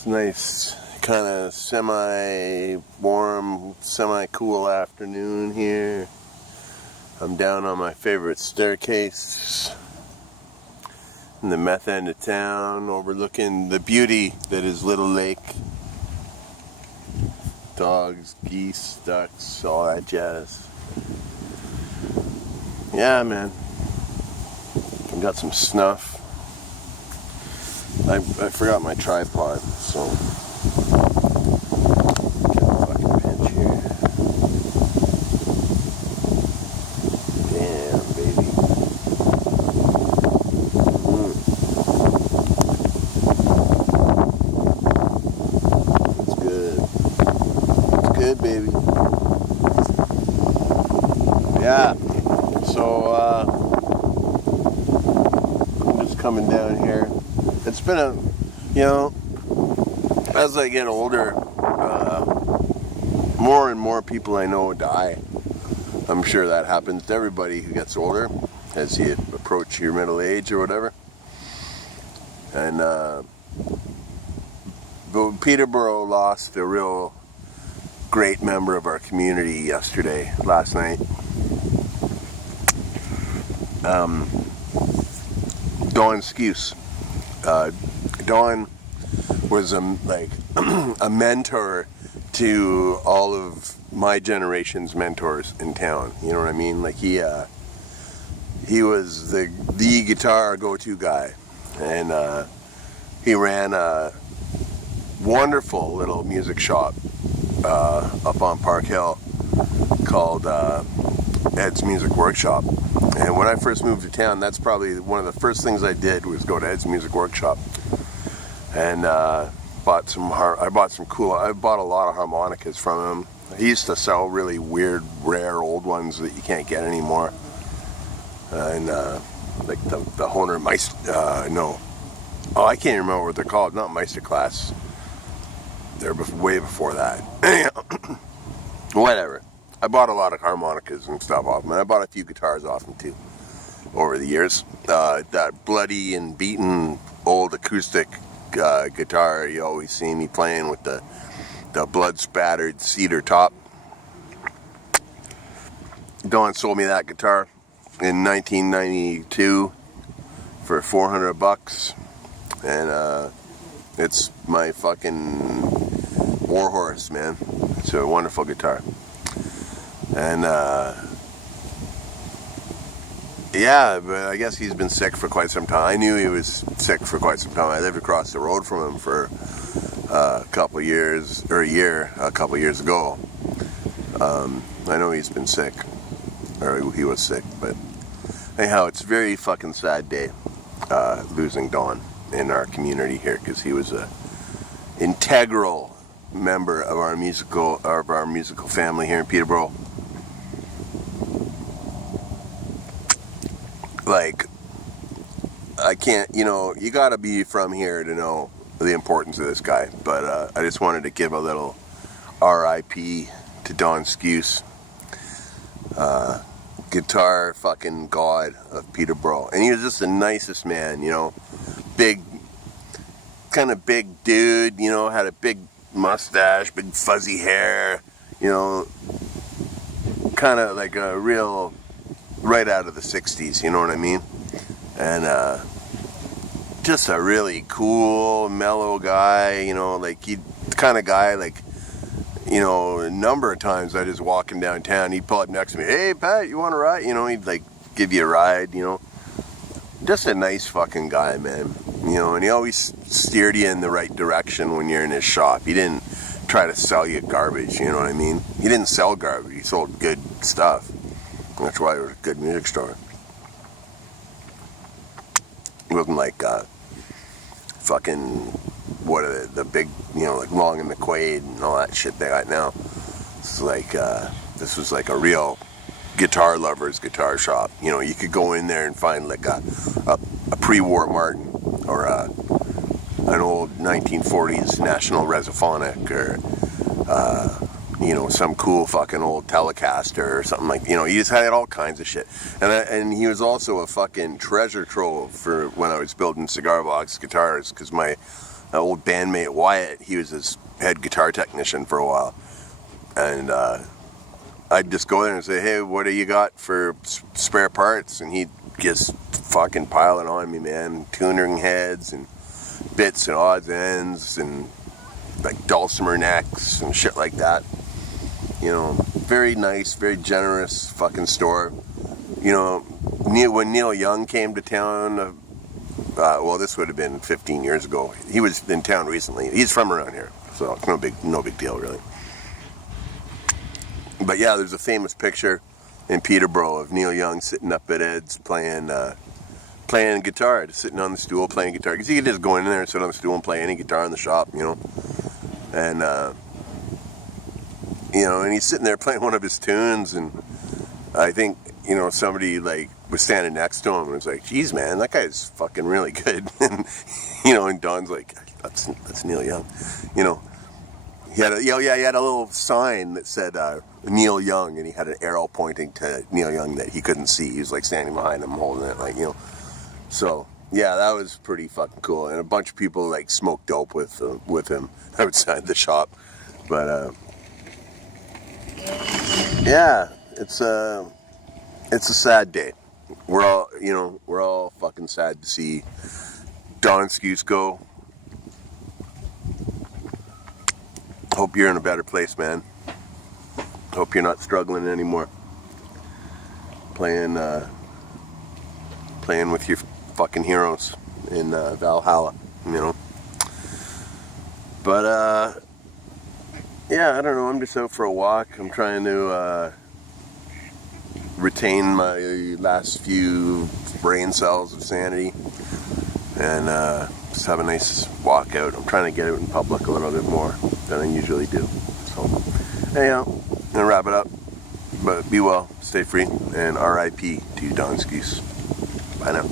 It's nice, kind of semi-warm, semi-cool afternoon here. I'm down on my favorite staircase in the meth end of town, overlooking the beauty that is Little Lake. Dogs, geese, ducks, all that jazz. Yeah, man. I got some snuff. I forgot my tripod, so get a fucking pinch here. Damn, baby. It's good. It's good, baby. Yeah. So, I'm just coming down here. It's been as I get older, more and more people I know die. I'm sure that happens to everybody who gets older as you approach your middle age or whatever. And but Peterborough lost a real great member of our community last night. Don Skuce. Don was a mentor to all of my generation's mentors in town. You know what I mean? Like he was the guitar go-to guy, and he ran a wonderful little music shop up on Park Hill called Ed's Music Workshop. And when I first moved to town, that's probably one of the first things I did was go to Ed's Music Workshop. And I bought a lot of harmonicas from him. He used to sell really weird, rare old ones that you can't get anymore. And like the Hohner Meister, I can't even remember what they're called. Not Meisterklasse. They're way before that. Whatever. I bought a lot of harmonicas and stuff off him. And I bought a few guitars off him too over the years. That bloody and beaten old acoustic guitar you always see me playing with the blood spattered cedar top. Don sold me that guitar in 1992 for $400, and it's my fucking warhorse, man. It's a wonderful guitar. And yeah, but I guess he's been sick for quite some time. I knew he was sick for quite some time. I lived across the road from him for a couple of years ago. I know he's been sick, or he was sick, but anyhow, it's a very fucking sad day losing Don in our community here, because he was a integral member of our musical family here in Peterborough. Like, I can't, you gotta be from here to know the importance of this guy, but I just wanted to give a little R.I.P. to Don Skuce, guitar fucking god of Peterborough. And he was just the nicest man, big dude, had a big mustache, big fuzzy hair, kind of like a real right out of the 60s, you know what I mean? And just a really cool, mellow guy, like the kind of guy, like, a number of times I just walking downtown, he'd pull up next to me, hey Pat, you want a ride? He'd like give you a ride, just a nice fucking guy, man. And he always steered you in the right direction when you're in his shop. He didn't try to sell you garbage, you know what I mean? He didn't sell garbage, he sold good stuff. That's why it was a good music store. It wasn't like fucking the big, like Long and McQuaid and all that shit they got now. It's like this was like a real guitar lover's guitar shop. You could go in there and find like a pre-war Martin, or an old 1940s National Resophonic, or some cool fucking old Telecaster or something like, he just had all kinds of shit. And he was also a fucking treasure trove for when I was building cigar box guitars, because my old bandmate Wyatt. He was his head guitar technician for a while, and I'd just go there and say, "Hey, what do you got for spare parts?" And he'd just fucking pile it on me, man. Tuning heads and bits and odds ends and like dulcimer necks and shit like that. You know, very nice, very generous fucking store. You know, when Neil Young came to town, well, this would have been 15 years ago. He was in town recently. He's from around here, so it's no big deal, really. But yeah, there's a famous picture in Peterborough of Neil Young sitting up at Ed's playing guitar, just sitting on the stool playing guitar. Because he could just go in there and sit on the stool and play any guitar in the shop, you know. And you know, and he's sitting there playing one of his tunes, and I think, you know, somebody like was standing next to him and was like, "Geez, man, that guy's fucking really good." And you know, and Don's like, "That's Neil Young," you know. He had he had a little sign that said Neil Young, and he had an arrow pointing to Neil Young that he couldn't see. He was like standing behind him holding it, like, you know. So yeah, that was pretty fucking cool. And a bunch of people like smoked dope with him outside the shop. But yeah, it's a sad day. We're all fucking sad to see Don Skuce go. Hope you're in a better place, man. Hope you're not struggling anymore. Playing with your fucking heroes in Valhalla, you know. But yeah, I don't know. I'm just out for a walk. I'm trying to retain my last few brain cells of sanity and just have a nice walk out. I'm trying to get out in public a little bit more than I usually do. So, anyhow, I'm gonna wrap it up. But be well, stay free, and R.I.P. to Don Skuce. Bye now.